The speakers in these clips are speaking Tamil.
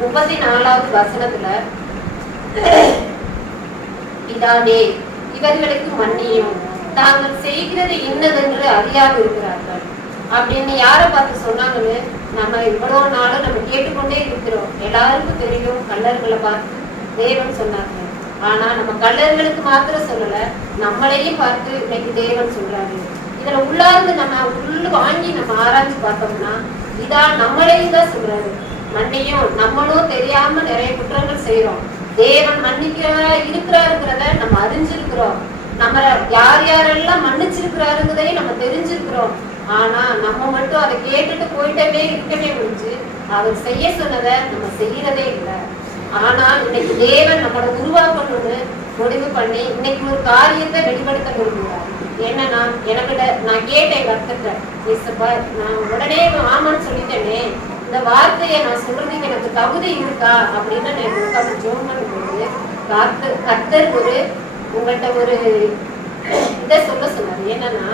34வது வசனத்துல, பிதாவே இவர்களுக்கு மன்னியும், தாங்கள் செய்கிறது இன்னதென்று அறியாது இருக்கிறார்கள் அப்படின்னு யாரை பார்த்து சொன்னாங்கன்னு நம்ம இவ்வளவு நாளும் நம்ம கேட்டுக்கொண்டே இருக்கிறோம். எல்லாருக்கும் தெரியும் கள்ளர்களை பார்த்து தேவன் சொன்னாங்க. ஆனா நம்ம கள்ளர்களுக்கு மாத்திரம் சொல்லல, நம்மளையும் பார்த்து இன்னைக்கு தேவன் சொல்றாரு. இதுல உள்ளார்ந்து நம்ம உள்ள வாங்கி நம்ம ஆராய்ச்சி பார்த்தோம்னா இதான் நம்மளையும் தான் சொல்றாரு. மன்னியும், நம்மளும் தெரியாம நிறைய குற்றங்கள் செய்யறோம். தேவன் மன்னிக்கிறவரா இருக்கிறாருங்கிறத நம்ம அறிஞ்சிருக்கிறோம். நம்ம யார் யாரெல்லாம் மன்னிச்சிருக்கிறாருங்கிறதையும் நம்ம தெரிஞ்சிருக்கிறோம். ஆனா நம்ம மட்டும் அதை கேட்டுட்டு போயிட்டே இருக்கவே முடிஞ்சு அவர் செய்ய சொன்னதை நம்ம செய்யறதே இல்லை. ஆனா இன்னைக்கு தேவன் நம்மளை உருவாக்கணும்னு முடிவு பண்ணி இன்னைக்கு ஒரு காரியத்தை வெளிப்படுத்த விரும்புகிறார். என்னன்னா, எனக்கு நான் கேட்டேன் கர்த்தர்கிட்ட, நான் உடனே ஆமான்னு சொல்லிட்டேனே, இந்த வார்த்தையை நான் சொல்றதுக்கு எனக்கு தகுதி இருக்கா அப்படின்னு நான் ஜோம் பண்ணும்போது கர்த்தர் உங்கள்கிட்ட ஒரு இதை சொல்ல சொன்னாரு. என்னன்னா,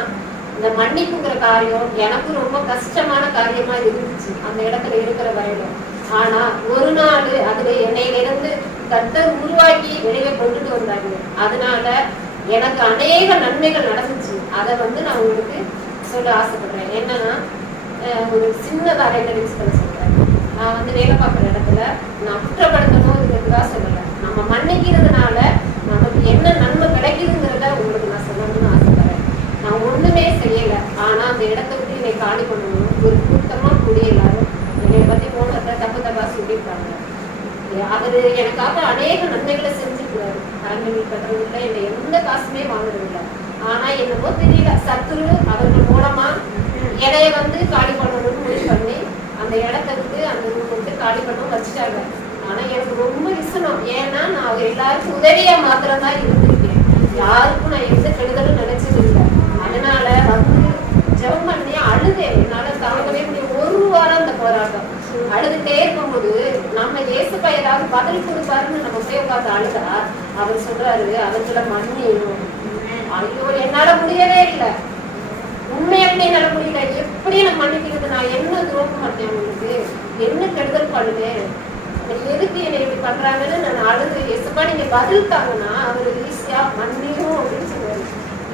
இந்த மன்னிப்புங்கிற காரியம் எனக்கு ரொம்ப கஷ்டமான காரியமா இருந்துச்சு அந்த இடத்துல இருக்கிற வரையிலும். ஆனா ஒரு நாள் அதுல என்னையிலிருந்து கர்த்தர் உருவாக்கி வெளியே கொண்டுட்டு வந்தாங்க. அதனால எனக்கு அநேக நன்மைகள் நடந்துச்சு. அதை நான் உங்களுக்கு சொல்ல ஆசைப்படுறேன். என்னன்னா, ஒரு சின்னதாக சொல்றேன். நான் வேலை பார்க்குற இடத்துல நான் குற்றப்படுத்தணும்ங்கிறதுக்காக சொல்லலை. நம்ம மன்னிக்கிறதுனால நமக்கு என்ன நன்மை கிடைக்குதுங்கிறத உங்களுக்கு நான் சொல்லணும்னு ஆசைப்படுறேன். நான் ஒண்ணுமே செய்யலை, ஆனா அந்த இடத்த விட்டு என்னை காலி பண்ணணும். ஒரு கூட்டமா கூடிய எல்லாரும் என்னை பத்தி போனதை தப்பா சொல்லியிருக்காங்க. அவரு எனக்காக அநேக நன்மைகளை செஞ்சுக்கிறாரு. அரண்மனை கட்டுறதுல என்னை எந்த காசுமே வாங்குறதில்லை. ஆனா என்னமோ தெரியல, சத்துரு அவர்கள் மூலமா இடைய காலி பண்ணணும்னு முடிவு பண்ணி அந்த இடத்த விட்டு அந்த ரூம் காலி பண்ண வச்சுட்டாங்க. ஆனா எனக்கு ரொம்ப இசனம். ஏன்னா நான் எல்லாருக்கும் உதவியா மாத்திரம் தான் இருந்திருக்கேன். யாருக்கும் நான் எந்த கெடுதலும் நினைச்சது இல்லை. அதனால ஜெபம் பண்ணி அழுதேன். என்னால தாங்கவே முடியும். ஒரு வாரம் அந்த போராட்டம் அழுதுட்டே இருக்கும்போது நம்ம இயேசுப்பா ஏதாவது பதில் கொடுப்பாருன்னு நம்ம போய் உட்காந்து அழுதா அவர் சொல்றாரு, அவங்கள மன்னியும். ஐயோ, என்னால முடியவே இல்லை. உண்மையாவே என்னால முடியல. எப்படி நான் மன்னிக்கிறது? நான் என்ன துரோகம் பண்ணேன்? உங்களுக்கு என்ன கெடுதல் பண்ணுவேன்? எதுக்கு என்னை இப்படி பண்றாங்கன்னு நான் அழுது, இயேசுப்பா நீங்க பதில் தாங்கன்னா அவரு ஈஸியா மன்னியும் அப்படின்னு சொல்லுவாரு.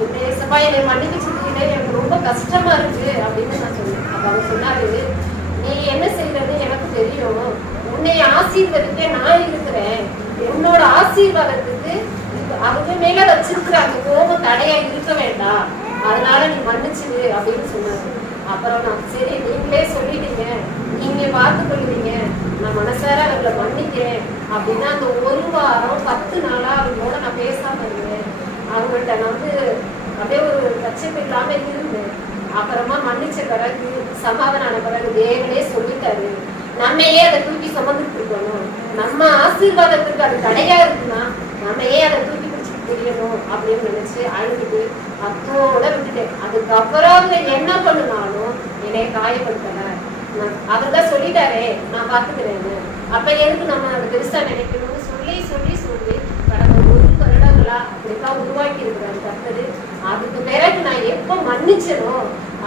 இந்த இயேசுப்பா என்னை மன்னிக்க சொல்லிக்கிட்டே எனக்கு ரொம்ப கஷ்டமா இருக்கு அப்படின்னு நான் சொன்னேன். அப்ப அவர் சொன்னாரு, நீ என்ன செய்யறது எனக்கு தெரியும். உன்னை ஆசீர்வதிக்க நான் இருக்கிறேன். உன்னோட ஆசீர்வாதத்துக்கு அவங்க மேல வச்சிருக்கிற அந்த கோபம் தடையா இருக்க வேண்டாம். அதனால நீ மன்னிச்சுது அப்படின்னு சொன்னாரு. அப்புறம் நான் சரி நீங்களே சொல்லிட்டீங்க, நீங்க பார்த்து கொள்வீங்க, நான் மனசார அவங்களை மன்னிக்கிறேன் அப்படின்னா அந்த ஒரு வாரம் 10 நாளா அவங்களோட நான் பேசாம இருந்தேன். அவங்கள்ட்ட நான் அப்படியே ஒரு கச்சப்பு இல்லாம இருந்தேன். அப்புறமா மன்னிச்ச பிறகு சமாதான பிறகு தேவனே சொல்லிட்டாரு, நம்மையே அதை தூக்கி சுமந்துட்டு இருக்கணும். நம்ம ஆசீர்வாதத்துக்கு அது தடையா இருக்குன்னா நம்மையே அதை தூக்கி பிடிச்சிட்டு தெரியணும் அப்படின்னு நினைச்சு அழுதுட்டு அத்தோட விட்டுட்டேன். அதுக்கப்புறம் அவங்க என்ன பண்ணுனாலும் என்னைய காயப்படுத்தல. அவர்தான் சொல்லிட்டாரே நான் பாத்துக்கிறேன்னு. அப்ப எதுக்கு நம்ம அதை பெருசா நினைக்கணும்னு சொல்லி சொல்லி சொல்லி கடந்த 1 வருடங்களா அப்படித்தான் உருவாக்கி இருக்கிறாரு கர்த்தர். அதுக்கு பிறகு நான் எப்ப மன்னிச்சனோ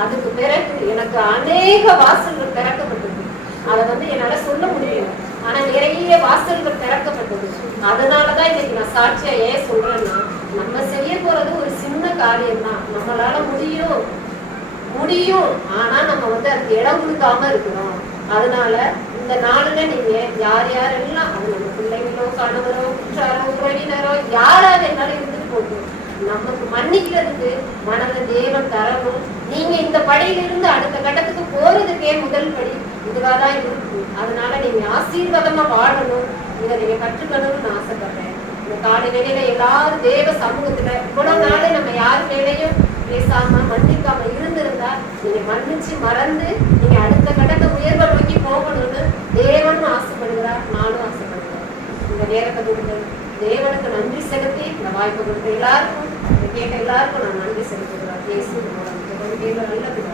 அதுக்கு பிறகு எனக்கு அநேக வாசல்கள் திறக்கப்பட்டது. அதை என்னால சொல்ல முடியும். ஆனா நிறைய வாசல்கள் திறக்கப்பட்டது. அதனாலதான் இன்னைக்கு நான் சாட்சியா ஏன் சொல்றேன்னா, நம்ம செய்ய போறது ஒரு சின்ன காரியம் தான். நம்மளால முடியும். ஆனா நம்ம அதுக்கு இடம் கொடுக்காம இருக்கிறோம். அதனால இந்த நாளுல நீங்க யார் யாரெல்லாம், அது நம்ம பிள்ளைங்களோ கணவரோ குற்றாரோ உறவினரோ யாராவது என்னாலும் இருந்துட்டு போகும், நமக்கு மன்னிக்கிறதுக்கு மனதை தேவன் தரணும். நீங்க இந்த படியிலிருந்து அடுத்த கட்டத்துக்கு போறதுக்கே முதல் படி இதுவாதான் இருக்கு. அதனால நீங்க ஆசீர்வாதமா வாழணும். இதை நீங்க கற்றுக்கணும்னு நான் ஆசைப்படுறேன். இந்த காலை வேளையில எல்லாரும் தேவ சமூகத்துல இவ்வளவு நாளே நம்ம யார் மேலையும் பேசாம மன்னிக்காம இருந்திருந்தா நீங்க மன்னிச்சு மறந்து நீங்க அடுத்த கட்டத்தை உயர்வை நோக்கி போகணும்னு தேவனும் ஆசைப்படுகிறார், நானும் ஆசைப்படுகிறேன். இந்த நேரத்தை கொடுத்து தேவனுக்கு நன்றி செலுத்தி இந்த வாய்ப்பு கொடுத்த எல்லாருக்கும் கேட்ட எல்லாருக்கும் நான் நன்றி செலுத்துகிறேன். நல்ல